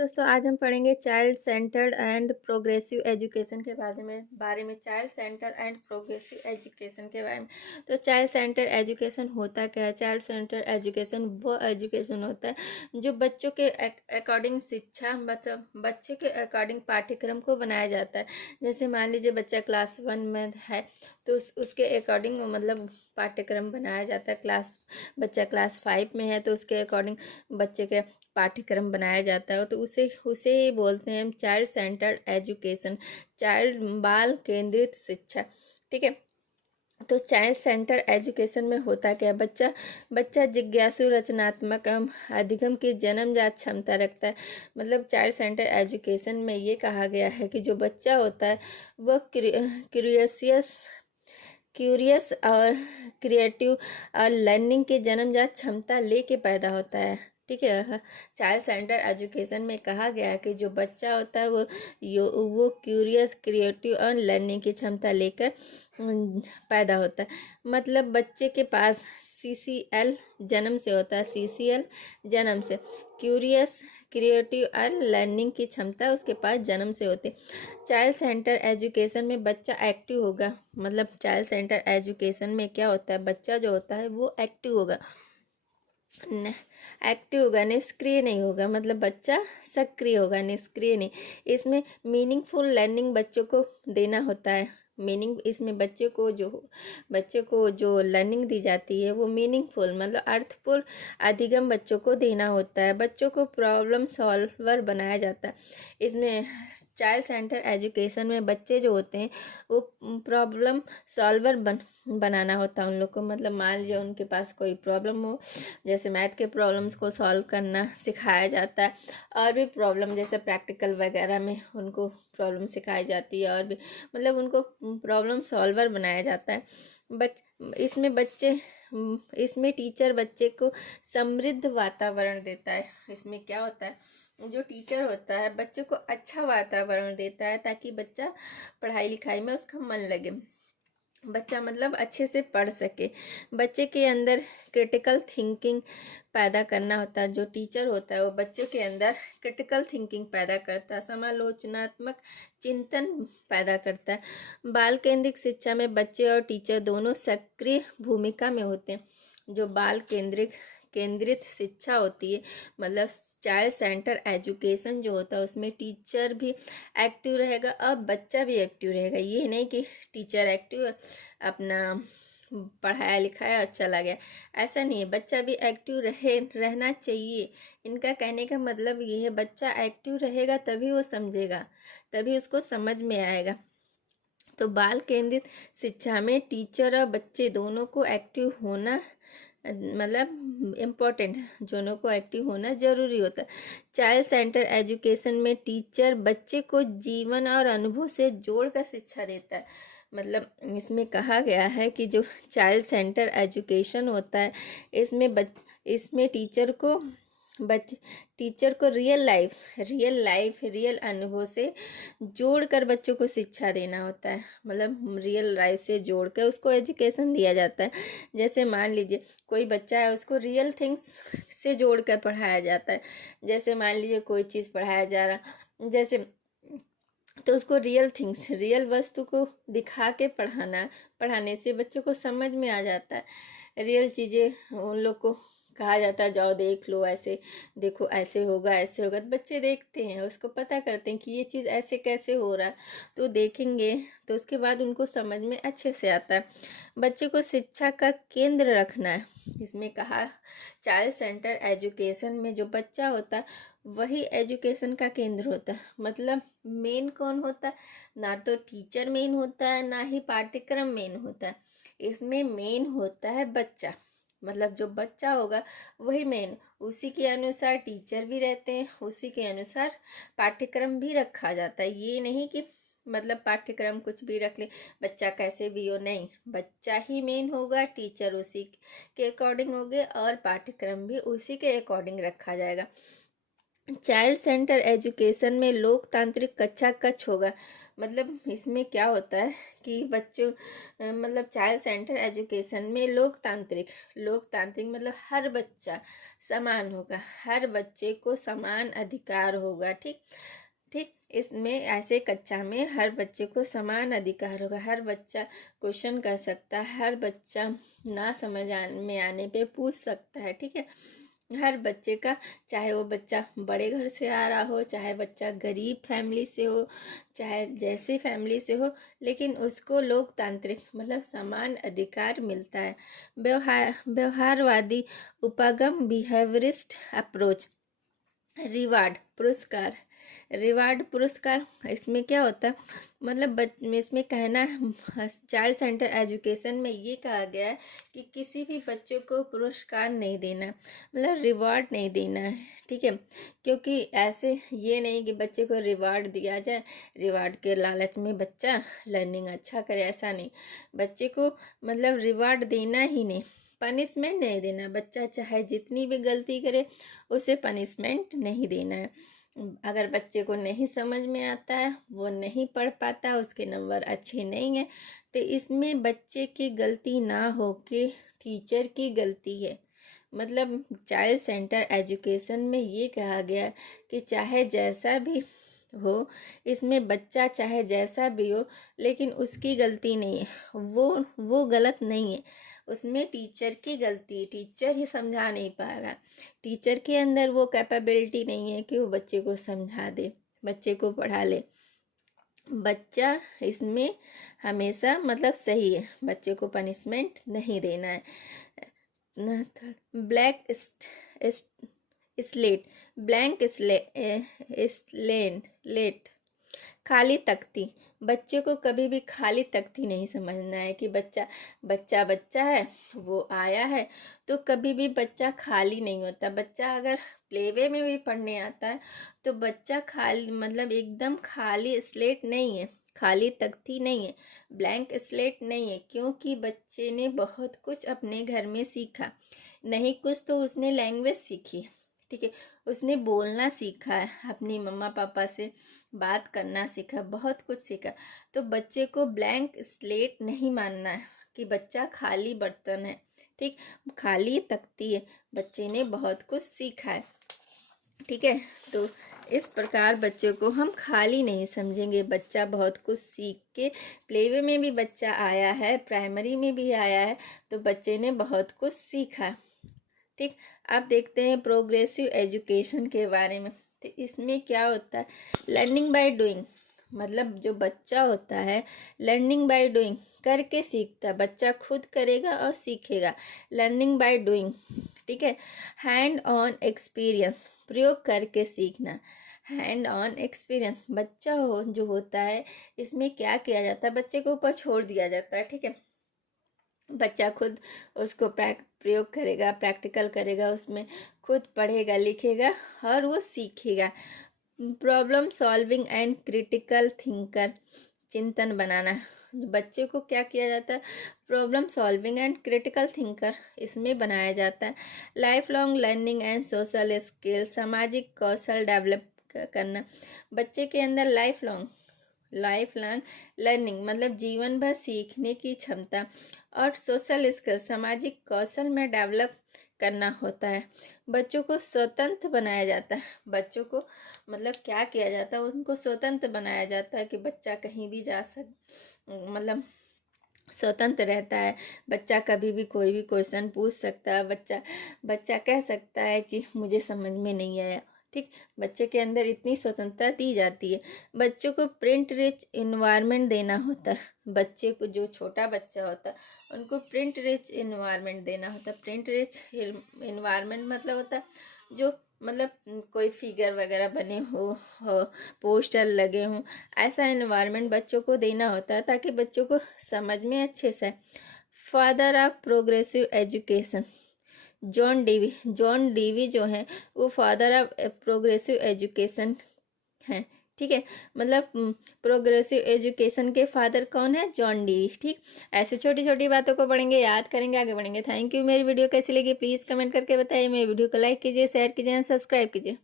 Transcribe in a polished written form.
दोस्तों आज हम पढ़ेंगे child centred and progressive education के बारे में child centre and progressive education के बारे में। तो चाइल्ड सेंटर एजुकेशन होता क्या है? चाइल्ड सेंटर एजुकेशन वो एजुकेशन होता है जो बच्चों के अकॉर्डिंग शिक्षा मतलब बच्चे के अकॉर्डिंग पाठ्यक्रम को बनाया जाता है। जैसे मान लीजिए बच्चा क्लास 1 में है तो उसके अकॉर्डिंग मतलब पाठ्यक्रम बनाया जाता है। बच्चा क्लास 5 में है तो उसके अकॉर्डिंग बच्चे के पाठ्यक्रम बनाया जाता है। तो उसे उसे ही बोलते हैं हम चाइल्ड सेंटर्ड एजुकेशन, चाइल्ड बाल केंद्रित शिक्षा। ठीक है। तो चाइल्ड सेंटर एजुकेशन में होता क्या है? बच्चा बच्चा जिज्ञासु, रचनात्मक एवं अधिगम की जन्मजात क्षमता रखता है। मतलब चाइल्ड सेंटर एजुकेशन में ये कहा गया है कि जो बच्चा होता है वह क्यूरियस और क्रिएटिव और लर्निंग की जन्मजात क्षमता लेके पैदा होता है। ठीक है। चाइल्ड सेंटर एजुकेशन में कहा गया है कि जो बच्चा होता है वो क्यूरियस, क्रिएटिव और लर्निंग की क्षमता लेकर पैदा होता है। मतलब बच्चे के पास CCL जन्म से होता है, CCL जन्म से, क्यूरियस, क्रिएटिव और लर्निंग की क्षमता उसके पास जन्म से होती है। चाइल्ड सेंटर एजुकेशन में बच्चा एक्टिव होगा। मतलब चाइल्ड सेंटर एजुकेशन में क्या होता है? बच्चा जो होता है वो एक्टिव होगा, निष्क्रिय नहीं होगा। मतलब बच्चा सक्रिय होगा, निष्क्रिय नहीं। इसमें मीनिंगफुल लर्निंग बच्चों को देना होता है। इसमें बच्चे को जो लर्निंग दी जाती है वो मीनिंगफुल मतलब अर्थपूर्ण अधिगम बच्चों को देना होता है। बच्चों को प्रॉब्लम सॉल्वर बनाया जाता है। इसमें चाइल्ड सेंटर एजुकेशन में बच्चे जो होते हैं वो प्रॉब्लम सॉल्वर बनाना होता है उन लोग को। मतलब मान लीजिए उनके पास कोई प्रॉब्लम हो, जैसे मैथ के प्रॉब्लम्स को सॉल्व करना सिखाया जाता है। और भी प्रॉब्लम जैसे प्रैक्टिकल वगैरह में उनको प्रॉब्लम सिखाई जाती है और भी मतलब उनको प्रॉब्लम सॉल्वर बनाया जाता है। बच इसमें बच्चे इसमें टीचर बच्चे को समृद्ध वातावरण देता है। इसमें क्या होता है? जो टीचर होता है बच्चों को अच्छा वातावरण देता है ताकि बच्चा पढ़ाई लिखाई में उसका मन लगे, बच्चा मतलब अच्छे से पढ़ सके। बच्चे के अंदर क्रिटिकल थिंकिंग पैदा करना होता है। जो टीचर होता है वो बच्चे के अंदर क्रिटिकल थिंकिंग पैदा करता है, समालोचनात्मक चिंतन पैदा करता है। बाल केंद्रित शिक्षा में बच्चे और टीचर दोनों सक्रिय भूमिका में होते हैं। जो बाल केंद्रित शिक्षा होती है मतलब चाइल्ड सेंटर एजुकेशन जो होता है उसमें टीचर भी एक्टिव रहेगा और बच्चा भी एक्टिव रहेगा। ये नहीं कि टीचर एक्टिव अपना पढ़ाया लिखाया और चला गया, ऐसा नहीं है। बच्चा भी एक्टिव रहना चाहिए। इनका कहने का मतलब ये है बच्चा एक्टिव रहेगा तभी वो समझेगा, तभी उसको समझ में आएगा। तो बाल केंद्रित शिक्षा में टीचर और बच्चे दोनों को एक्टिव होना मतलब इम्पोर्टेंट है, दोनों को एक्टिव होना जरूरी होता है। चाइल्ड सेंटर एजुकेशन में टीचर बच्चे को जीवन और अनुभव से जोड़कर शिक्षा देता है। मतलब इसमें कहा गया है कि जो चाइल्ड सेंटर एजुकेशन होता है इसमें टीचर को रियल अनुभव से जोड़कर बच्चों को शिक्षा देना होता है। मतलब रियल लाइफ से जोड़कर उसको एजुकेशन दिया जाता है। जैसे मान लीजिए कोई बच्चा है उसको रियल थिंग्स से जोड़कर पढ़ाया जाता है। जैसे मान लीजिए कोई चीज़ पढ़ाया जा रहा जैसे तो उसको रियल वस्तु को दिखा के पढ़ाने से बच्चों को समझ में आ जाता है। रियल चीज़ें उन लोग को कहा जाता है जाओ देख लो, ऐसे देखो, ऐसे होगा ऐसे होगा। तो बच्चे देखते हैं, उसको पता करते हैं कि ये चीज़ ऐसे कैसे हो रहा है, तो देखेंगे तो उसके बाद उनको समझ में अच्छे से आता है। बच्चे को शिक्षा का केंद्र रखना है। इसमें कहा चाइल्ड सेंटर एजुकेशन में जो बच्चा होता है वही एजुकेशन का केंद्र होता है। मतलब मेन कौन होता है? ना तो टीचर मेन होता है ना ही पाठ्यक्रम मेन होता है। इसमें मेन होता है बच्चा। मतलब जो बच्चा होगा वही मेन, उसी के अनुसार टीचर भी रहते हैं, उसी के अनुसार पाठ्यक्रम भी रखा जाता है। ये नहीं कि मतलब पाठ्यक्रम कुछ भी रख ले, बच्चा कैसे भी हो, नहीं, बच्चा ही मेन होगा, टीचर उसी के अकॉर्डिंग होंगे और पाठ्यक्रम भी उसी के अकॉर्डिंग रखा जाएगा। चाइल्ड सेंटर एजुकेशन में लोकतांत्रिक कक्षा कक्ष होगा। मतलब इसमें क्या होता है कि बच्चों मतलब चाइल्ड सेंटर एजुकेशन में लोकतांत्रिक मतलब हर बच्चा समान होगा, हर बच्चे को समान अधिकार होगा। ठीक ठीक, इसमें ऐसे कक्षा में हर बच्चे को समान अधिकार होगा, हर बच्चा क्वेश्चन कर सकता है, हर बच्चा ना समझ में आने पे पूछ सकता है। ठीक है, हर बच्चे का, चाहे वो बच्चा बड़े घर से आ रहा हो, चाहे बच्चा गरीब फैमिली से हो, चाहे जैसी फैमिली से हो, लेकिन उसको लोकतांत्रिक मतलब समान अधिकार मिलता है। व्यवहारवादी उपगम बिहेवियरिस्ट अप्रोच, रिवार्ड पुरस्कार, इसमें क्या होता है मतलब इसमें कहना है चाइल्ड सेंटर एजुकेशन में ये कहा गया है कि किसी भी बच्चे को पुरस्कार नहीं देना, मतलब रिवार्ड नहीं देना है। ठीक है, क्योंकि ऐसे ये नहीं कि बच्चे को रिवार्ड दिया जाए, रिवार्ड के लालच में बच्चा लर्निंग अच्छा करे, ऐसा नहीं। बच्चे को मतलब रिवार्ड देना ही नहीं, पनिशमेंट नहीं देना। बच्चा चाहे जितनी भी गलती करे उसे पनिशमेंट नहीं देना है। अगर बच्चे को नहीं समझ में आता है, वो नहीं पढ़ पाता, उसके नंबर अच्छे नहीं हैं, तो इसमें बच्चे की गलती ना हो के टीचर की गलती है। मतलब चाइल्ड सेंटर एजुकेशन में ये कहा गया कि चाहे जैसा भी हो, इसमें बच्चा चाहे जैसा भी हो, लेकिन उसकी गलती नहीं है, वो गलत नहीं है, उसमें टीचर की गलती, टीचर ही समझा नहीं पा रहा, टीचर के अंदर वो कैपेबिलिटी नहीं है कि वो बच्चे को समझा दे, बच्चे को पढ़ा ले। बच्चा इसमें हमेशा मतलब सही है, बच्चे को पनिशमेंट नहीं देना है। ब्लैक स्लेट, ब्लैंक स्लेट, खाली तख्ती, बच्चे को कभी भी खाली तख्ती नहीं समझना है कि बच्चा है, वो आया है, तो कभी भी बच्चा खाली नहीं होता। बच्चा अगर प्लेवे में भी पढ़ने आता है तो बच्चा खाली मतलब एकदम खाली स्लेट नहीं है, खाली तख्ती नहीं है, ब्लैंक स्लेट नहीं है, क्योंकि बच्चे ने बहुत कुछ अपने घर में सीखा, नहीं कुछ तो उसने लैंग्वेज सीखी। ठीक है, उसने बोलना सीखा है, अपनी मम्मा पापा से बात करना सीखा, बहुत कुछ सीखा। तो बच्चे को ब्लैंक स्लेट नहीं मानना है कि बच्चा खाली बर्तन है। ठीक, खाली तख्ती है, बच्चे ने बहुत कुछ सीखा है। ठीक है, तो इस प्रकार बच्चे को हम खाली नहीं समझेंगे, बच्चा बहुत कुछ सीख के, प्लेवे में भी बच्चा आया है, प्राइमरी में भी आया है, तो बच्चे ने बहुत कुछ सीखा। ठीक, अब देखते हैं प्रोग्रेसिव एजुकेशन के बारे में। तो इसमें क्या होता है, लर्निंग बाय डूइंग, मतलब जो बच्चा होता है लर्निंग बाय डूइंग, करके सीखता है, बच्चा खुद करेगा और सीखेगा, लर्निंग बाय डूइंग। ठीक है, हैंड ऑन एक्सपीरियंस, प्रयोग करके सीखना, हैंड ऑन एक्सपीरियंस। बच्चा जो होता है, इसमें क्या किया जाता है, बच्चे को ऊपर छोड़ दिया जाता है। ठीक है, बच्चा खुद उसको प्रयोग करेगा, प्रैक्टिकल करेगा, उसमें खुद पढ़ेगा लिखेगा और वो सीखेगा। Problem solving and critical thinker, चिंतन बनाना, बच्चे को क्या किया जाता है, problem solving and critical thinker इसमें बनाया जाता है। Life long learning and social skill, सामाजिक कौशल डेवलप करना, बच्चे के अंदर लाइफ लॉन्ग लर्निंग मतलब जीवन भर सीखने की क्षमता, और सोशल स्किल सामाजिक कौशल में डेवलप करना होता है। बच्चों को स्वतंत्र बनाया जाता है, बच्चों को मतलब क्या किया जाता है, उनको स्वतंत्र बनाया जाता है कि बच्चा कहीं भी जा मतलब स्वतंत्र रहता है। बच्चा कभी भी कोई भी क्वेश्चन पूछ सकता है, बच्चा कह सकता है कि मुझे समझ में नहीं आया। ठीक, बच्चे के अंदर इतनी स्वतंत्रता दी जाती है। बच्चों को प्रिंट रिच इन्वायरमेंट देना होता है, बच्चे को जो छोटा बच्चा होता है उनको प्रिंट रिच इन्वायरमेंट देना होता है। प्रिंट रिच इन्वायरमेंट मतलब होता है जो मतलब कोई फिगर वगैरह बने हो पोस्टर लगे हों, ऐसा इन्वायरमेंट बच्चों को देना होता है ताकि बच्चों को समझ में अच्छे से। Father of progressive education, John Dewey जो हैं वो फादर ऑफ प्रोग्रेसिव एजुकेशन हैं। ठीक है, मतलब प्रोग्रेसिव एजुकेशन के फादर कौन है, जॉन डीवी। ठीक, ऐसे छोटी छोटी बातों को पढ़ेंगे, याद करेंगे, आगे बढ़ेंगे। Thank you. मेरी वीडियो कैसी लगी प्लीज़ कमेंट करके बताइए। मेरी वीडियो को लाइक कीजिए, शेयर कीजिए, सब्सक्राइब कीजिए।